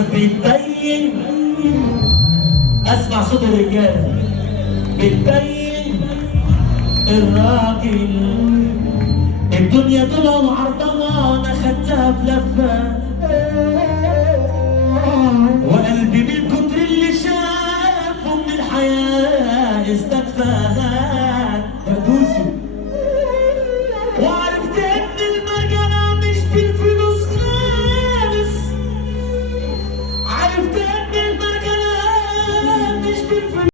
صار بتبين. اسمع صوت الرجاله بتبين الراجل. الدنيا طلع وعرضها انا خدتها بلفه، وقلبي من كتر اللي شافه من الحياه استكفى.